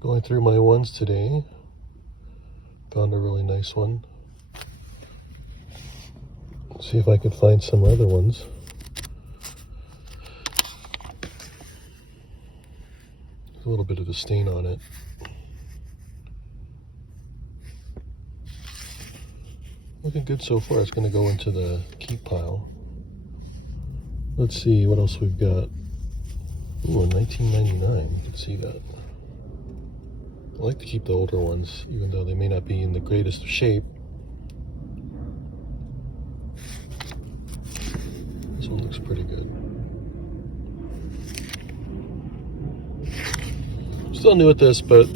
Going through my ones today, found a really nice one. Let's see if I could find some other ones. There's a little bit of a stain on it. Looking good so far. It's going to go into the keep pile. Let's see what else we've got. Ooh, 1999. You can see that. I like to keep the older ones, even though they may not be in the greatest of shape. This one looks pretty good. Still new at this, but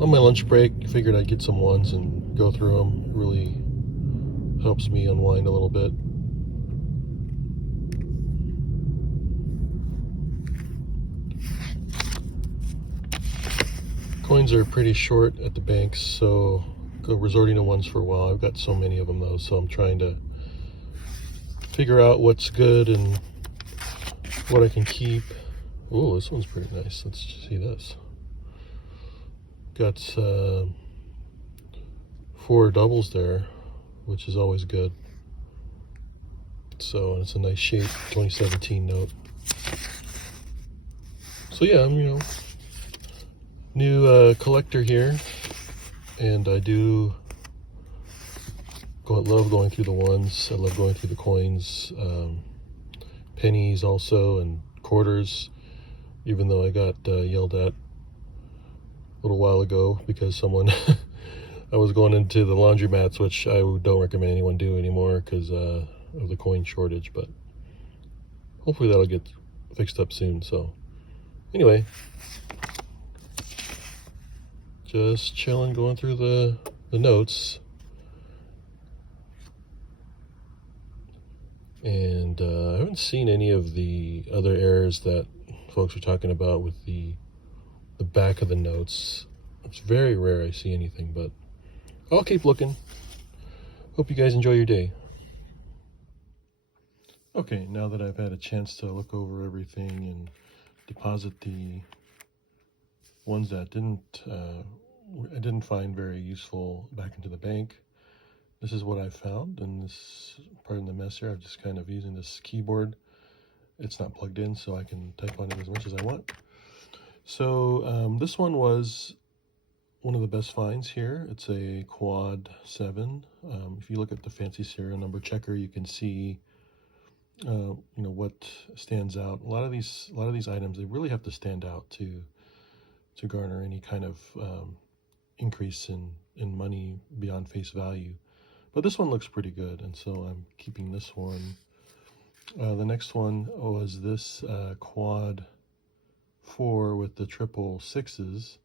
on my lunch break, figured I'd get some ones and go through them. It really helps me unwind a little bit. Coins are pretty short at the banks, so go resorting to ones for a while. I've got so many of them though, so I'm trying to figure out what's good and what I can keep. Oh, this one's pretty nice. Let's see this. Got 4 doubles there, which is always good. So, and it's a nice shape, 2017 note. So yeah, I'm, new collector here, and I do love going through the ones. I love going through the coins, pennies also, and quarters, even though I got yelled at a little while ago because someone I was going into the laundromats, which I don't recommend anyone do anymore because of the coin shortage, but hopefully that'll get fixed up soon. So anyway, just chilling, going through the notes. And I haven't seen any of the other errors that folks are talking about with the back of the notes. It's very rare I see anything, but I'll keep looking. Hope you guys enjoy your day. Okay, now that I've had a chance to look over everything and deposit the ones that I didn't find very useful back into the bank, this is what I found. And this, pardon the mess here, I'm just kind of using this keyboard. It's not plugged in, so I can type on it as much as I want. So this one was one of the best finds here. It's a quad 7. If you look at the fancy serial number checker, you can see what stands out. A lot of these items, they really have to stand out to garner any kind of increase in money beyond face value. But this one looks pretty good, and so I'm keeping this one. The next one was this quad 4 with the triple 6s.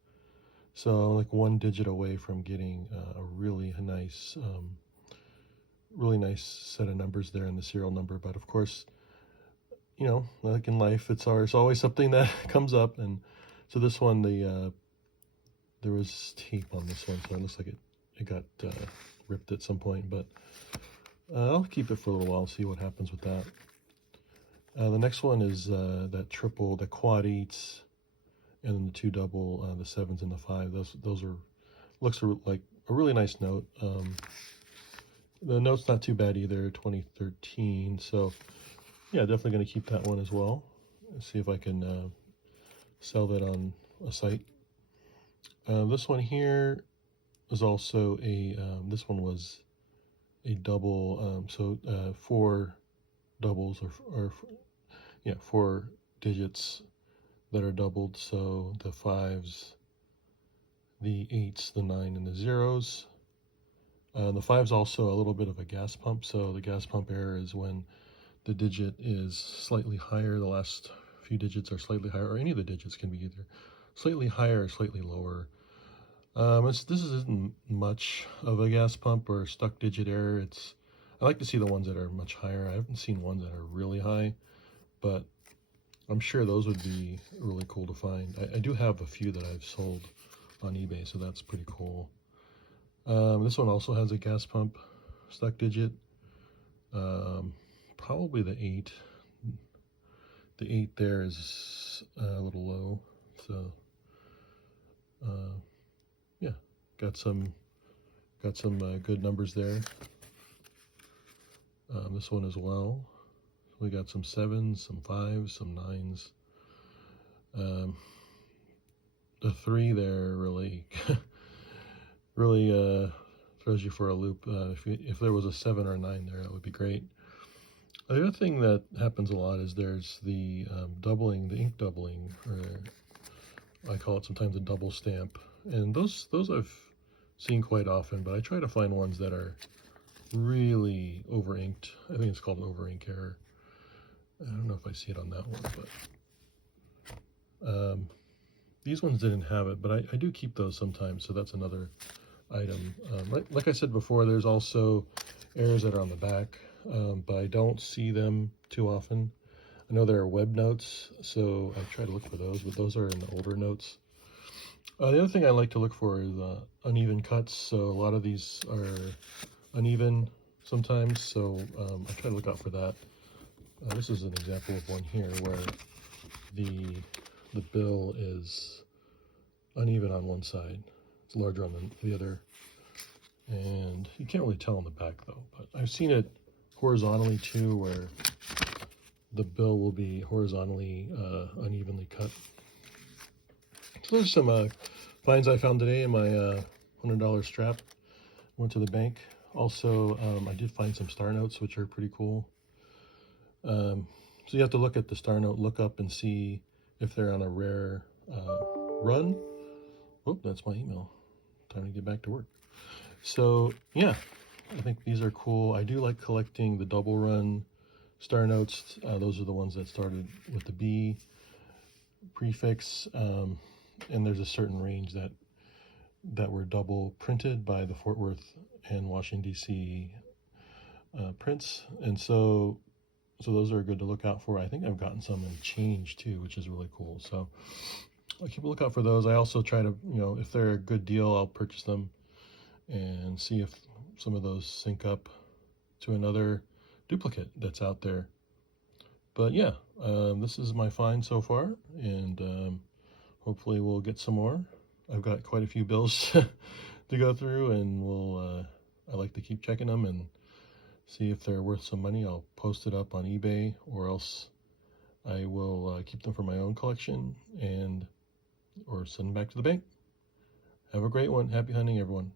So like 1 digit away from getting a really nice set of numbers there in the serial number. But of course, like in life, it's always something that comes up. And so this one, there was tape on this one, so it looks like it got ripped at some point, but I'll keep it for a little while, see what happens with that. The next one is that triple, the quad 8s, and then the 2 double, the 7s and the 5. Those looks like a really nice note. The note's not too bad either, 2013. So yeah, definitely going to keep that one as well. Let's see if I can sell that on a site. This one here is also this one was a double, 4 doubles or 4 digits that are doubled. So the 5s, the 8s, the 9, and the 0s. The 5's also a little bit of a gas pump. So the gas pump error is when the digit is slightly higher, the last few digits are slightly higher, or any of the digits can be either slightly higher or slightly lower. This isn't much of a gas pump or stuck digit error. I like to see the ones that are much higher. I haven't seen ones that are really high, but I'm sure those would be really cool to find. I do have a few that I've sold on eBay, so that's pretty cool. This one also has a gas pump stuck digit. Probably the 8. The 8 there is a little low, so yeah, got some good numbers there. This one as well. We got some 7s, some 5s, some 9s. The 3 there really really throws you for a loop. If there was a 7 or a 9 there, that would be great. The other thing that happens a lot is there's the doubling, the ink doubling, or I call it sometimes a double stamp. And those I've seen quite often, but I try to find ones that are really over inked. I think it's called an over ink error. I don't know if I see it on that one, but these ones didn't have it, but I do keep those sometimes, so that's another item. Like I said before, there's also errors that are on the back, but I don't see them too often. I know there are web notes, so I try to look for those, but those are in the older notes. The other thing I like to look for is uneven cuts, so a lot of these are uneven sometimes, so I try to look out for that. This is an example of one here where the bill is uneven on one side. It's larger on the other, and you can't really tell on the back though, but I've seen it horizontally too, where the bill will be horizontally unevenly cut. So there's some finds I found today in my $100 strap. Went to the bank. Also, I did find some star notes, which are pretty cool. So you have to look at the star note, look up and see if they're on a rare run. Oh, that's my email. Time to get back to work. So yeah, I think these are cool. I do like collecting the double run star notes. Those are the ones that started with the B prefix, and there's a certain range that were double printed by the Fort Worth and Washington DC prints, and so those are good to look out for. I think I've gotten some in change too, which is really cool. So I'll keep a lookout for those. I also try to, if they're a good deal, I'll purchase them and see if some of those sync up to another duplicate that's out there. But yeah, this is my find so far, and hopefully we'll get some more. I've got quite a few bills to go through, and I like to keep checking them and see if they're worth some money. I'll post it up on eBay, or else I will keep them for my own collection or send them back to the bank. Have a great one. Happy hunting, everyone.